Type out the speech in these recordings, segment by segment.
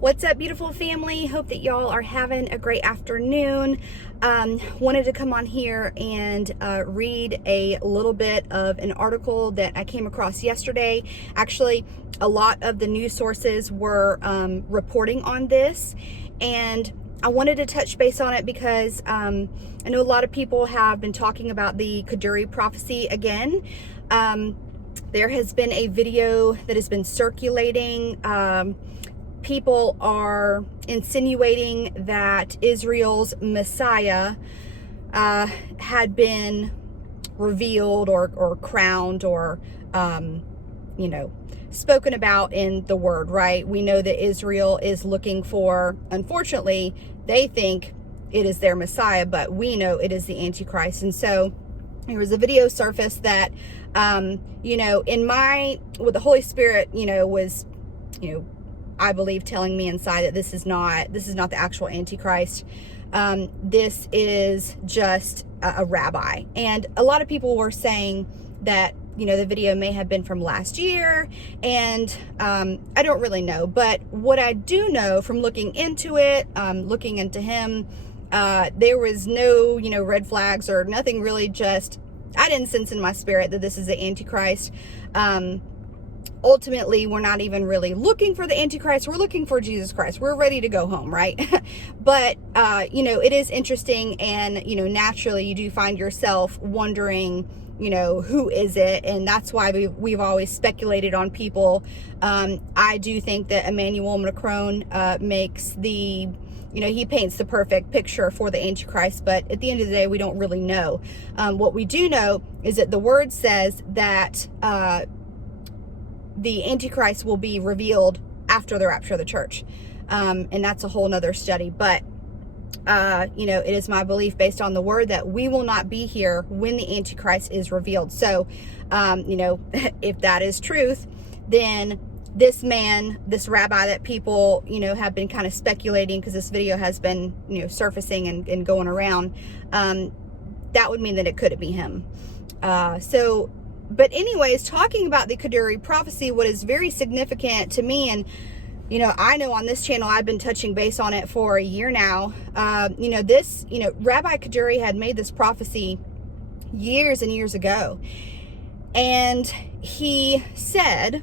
What's up, beautiful family? Hope that y'all are having a great afternoon. Wanted to come on here and read a little bit of an article that I came across yesterday. Actually, a lot of the news sources were reporting on this, and I wanted to touch base on it because I know a lot of people have been talking about the Kaduri prophecy again. There has been a video that has been circulating. People are insinuating that Israel's Messiah had been revealed or crowned or, spoken about in the word, right? We know that Israel is looking for, unfortunately, they think it is their Messiah, but we know it is the Antichrist. And so there was a video surfaced that, with the Holy Spirit, was, I believe telling me inside that this is not the actual Antichrist. This is just a rabbi. And a lot of people were saying that, the video may have been from last year, and I don't really know. But what I do know from looking into it, looking into him, there was no, red flags or nothing really. Just, I didn't sense in my spirit that this is the Antichrist. Ultimately, we're not even really looking for the Antichrist. We're looking for Jesus Christ. We're ready to go home, right? But, it is interesting. And, naturally you do find yourself wondering, who is it? And that's why we've always speculated on people. I do think that Emmanuel Macron makes the, he paints the perfect picture for the Antichrist. But at the end of the day, we don't really know. What we do know is that the word says that the Antichrist will be revealed after the rapture of the church. And that's a whole nother study. But, it is my belief based on the word that we will not be here when the Antichrist is revealed. So, if that is truth, then this man, this rabbi that people, have been kind of speculating, because this video has been, surfacing and going around, that would mean that it couldn't be him. But anyways, talking about the Kaduri prophecy, what is very significant to me, and, I know on this channel, I've been touching base on it for a year now. Rabbi Kaduri had made this prophecy years and years ago. And he said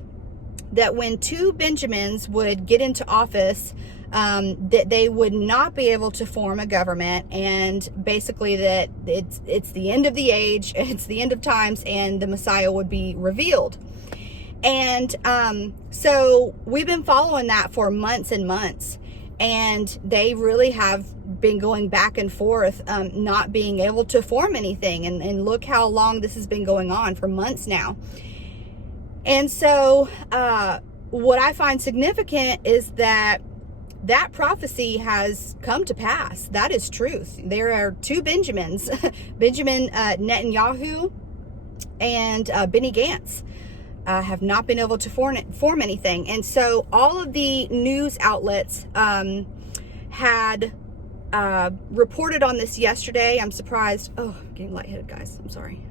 that when two Benjamins would get into office, that they would not be able to form a government, and basically that it's the end of the age, it's the end of times, and the Messiah would be revealed. And so we've been following that for months and months, and they really have been going back and forth, not being able to form anything. And look how long this has been going on, for months now. And so what I find significant is that prophecy has come to pass. That is truth. There are two Benjamins, Benjamin Netanyahu and Benny Gantz, have not been able to form anything. And so all of the news outlets had reported on this yesterday. I'm surprised. Oh, I'm getting lightheaded, guys. I'm sorry.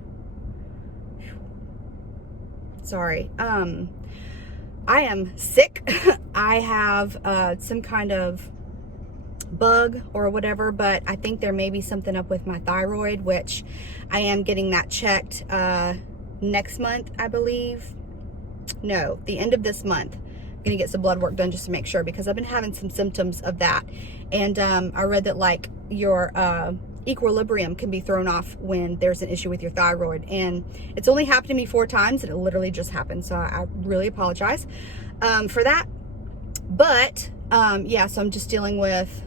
Sorry. I am sick. I have some kind of bug or whatever, but I think there may be something up with my thyroid, which I am getting that checked next month, I believe. No, the end of this month. I'm gonna get some blood work done just to make sure, because I've been having some symptoms of that. And I read that your equilibrium can be thrown off when there's an issue with your thyroid, and it's only happened to me 4 times, and it literally just happened. So I really apologize for that. But so I'm just dealing with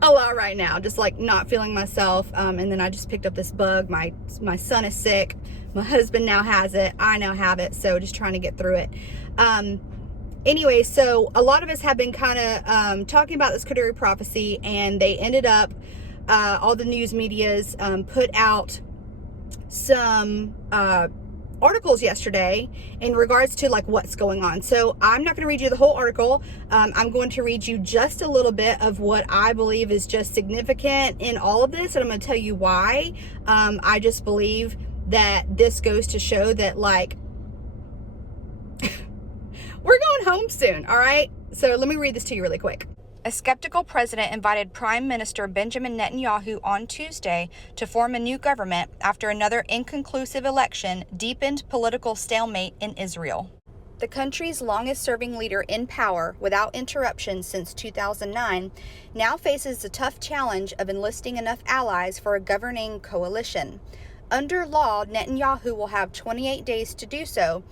a lot right now, just not feeling myself. And then I just picked up this bug. My son is sick. My husband now has it. I now have it. So just trying to get through it. Anyway, so a lot of us have been kind of talking about this Kaduri prophecy, and they ended up, all the news medias put out some articles yesterday in regards to what's going on. So I'm not going to read you the whole article. I'm going to read you just a little bit of what I believe is just significant in all of this, and I'm going to tell you why. I just believe that this goes to show that we're going home soon, all right? So let me read this to you really quick. A skeptical president invited Prime Minister Benjamin Netanyahu on Tuesday to form a new government after another inconclusive election deepened political stalemate in Israel. The country's longest-serving leader in power without interruption since 2009 now faces the tough challenge of enlisting enough allies for a governing coalition. Under law, Netanyahu will have 28 days to do so,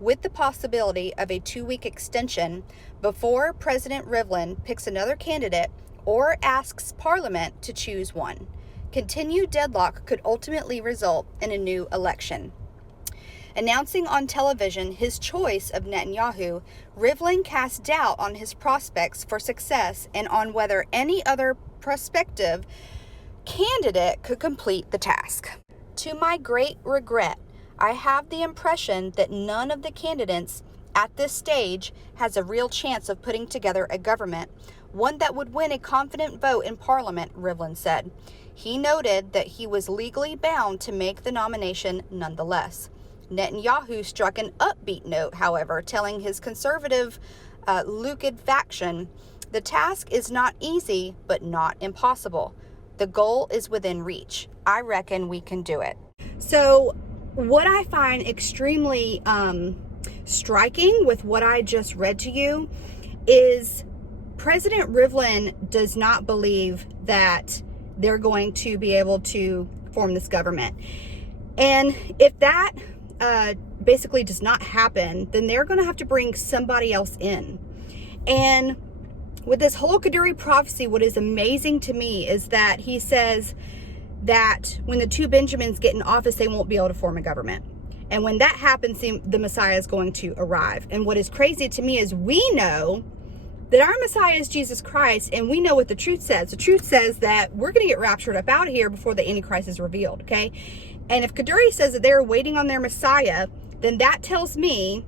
with the possibility of a 2-week extension before President Rivlin picks another candidate or asks Parliament to choose one. Continued deadlock could ultimately result in a new election. Announcing on television his choice of Netanyahu, Rivlin cast doubt on his prospects for success and on whether any other prospective candidate could complete the task. To my great regret, I have the impression that none of the candidates at this stage has a real chance of putting together a government, one that would win a confident vote in Parliament, Rivlin said. He noted that he was legally bound to make the nomination nonetheless. Netanyahu struck an upbeat note, however, telling his conservative Likud faction, "The task is not easy, but not impossible. The goal is within reach. I reckon we can do it." So what I find extremely striking with what I just read to you is President Rivlin does not believe that they're going to be able to form this government. And if that basically does not happen, then they're going to have to bring somebody else in. And with this whole Kaduri prophecy, what is amazing to me is that he says that when the two Benjamins get in office, they won't be able to form a government. And when that happens, the Messiah is going to arrive. And what is crazy to me is we know that our Messiah is Jesus Christ, and we know what the truth says. The truth says that we're going to get raptured up out of here before the Antichrist is revealed, okay? And if Kaduri says that they're waiting on their Messiah, then that tells me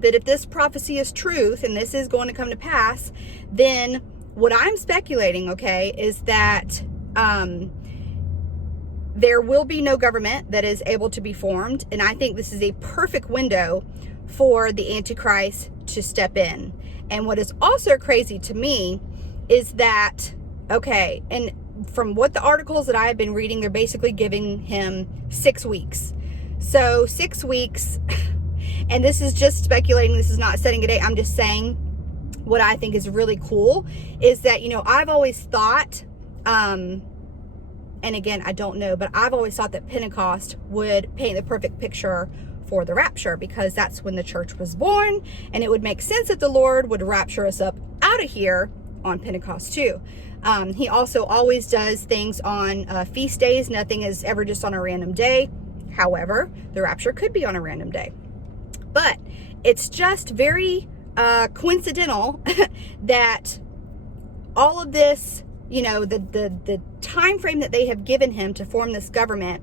that if this prophecy is truth, and this is going to come to pass, then what I'm speculating, okay, is that there will be no government that is able to be formed. And I think this is a perfect window for the Antichrist to step in. And what is also crazy to me is that, okay, and from what the articles that I have been reading, they're basically giving him 6 weeks. So 6 weeks, and this is just speculating, this is not setting a date, I'm just saying what I think is really cool is that, you know, I've always thought, and again, I don't know, but I've always thought that Pentecost would paint the perfect picture for the rapture, because that's when the church was born, and it would make sense that the Lord would rapture us up out of here on Pentecost too. He also always does things on feast days. Nothing is ever just on a random day. However, the rapture could be on a random day. But it's just very coincidental that all of this, you know, the time frame that they have given him to form this government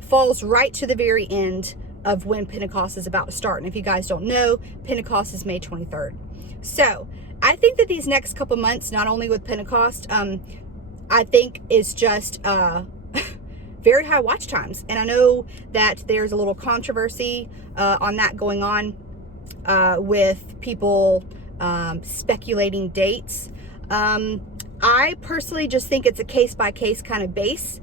falls right to the very end of when Pentecost is about to start. And if you guys don't know, Pentecost is May 23rd. So I think that these next couple months, not only with Pentecost, I think is just very high watch times. And I know that there's a little controversy on that going on with people speculating dates. I personally just think it's a case-by-case kind of base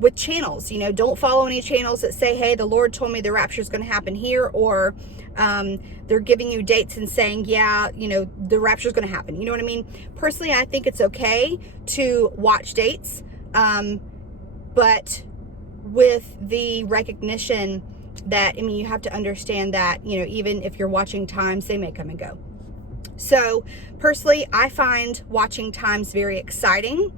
with channels. You know, don't follow any channels that say, hey, the Lord told me the rapture is going to happen here, or they're giving you dates and saying, yeah, you know, the rapture is going to happen. You know what I mean? Personally, I think it's okay to watch dates, but with the recognition that, I mean, you have to understand that, you know, even if you're watching times, they may come and go. So personally, I find watching times very exciting.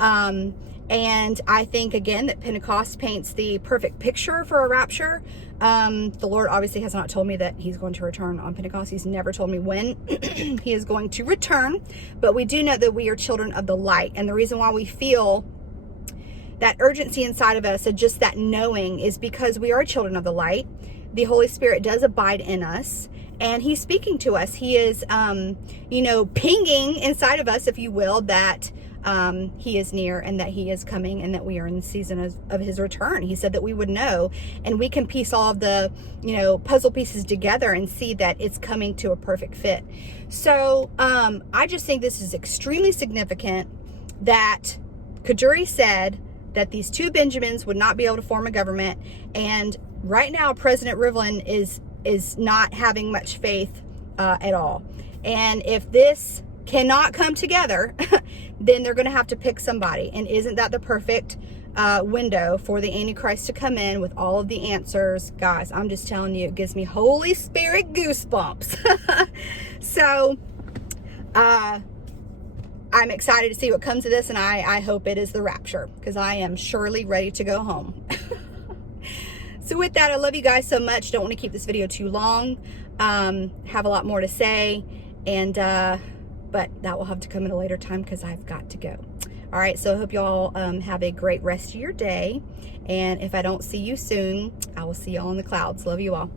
And I think, again, that Pentecost paints the perfect picture for a rapture. The Lord obviously has not told me that he's going to return on Pentecost. He's never told me when he is going to return. But we do know that we are children of the light. And the reason why we feel that urgency inside of us, and just that knowing, is because we are children of the light. The Holy Spirit does abide in us, and he's speaking to us. He is, you know, pinging inside of us, if you will, that he is near and that he is coming and that we are in the season of his return. He said that we would know, and we can piece all of the, puzzle pieces together and see that it's coming to a perfect fit. So I just think this is extremely significant that Kajuri said that these two Benjamins would not be able to form a government. And right now, President Rivlin is not having much faith at all. And if this cannot come together, then they're going to have to pick somebody. And isn't that the perfect window for the Antichrist to come in with all of the answers? Guys, I'm just telling you, it gives me Holy Spirit goosebumps. So, I'm excited to see what comes of this, and I hope it is the rapture, because I am surely ready to go home. So with that, I love you guys so much. Don't want to keep this video too long. Have a lot more to say, and but that will have to come at a later time because I've got to go. All right, so I hope you all have a great rest of your day, and if I don't see you soon, I will see you all in the clouds. Love you all.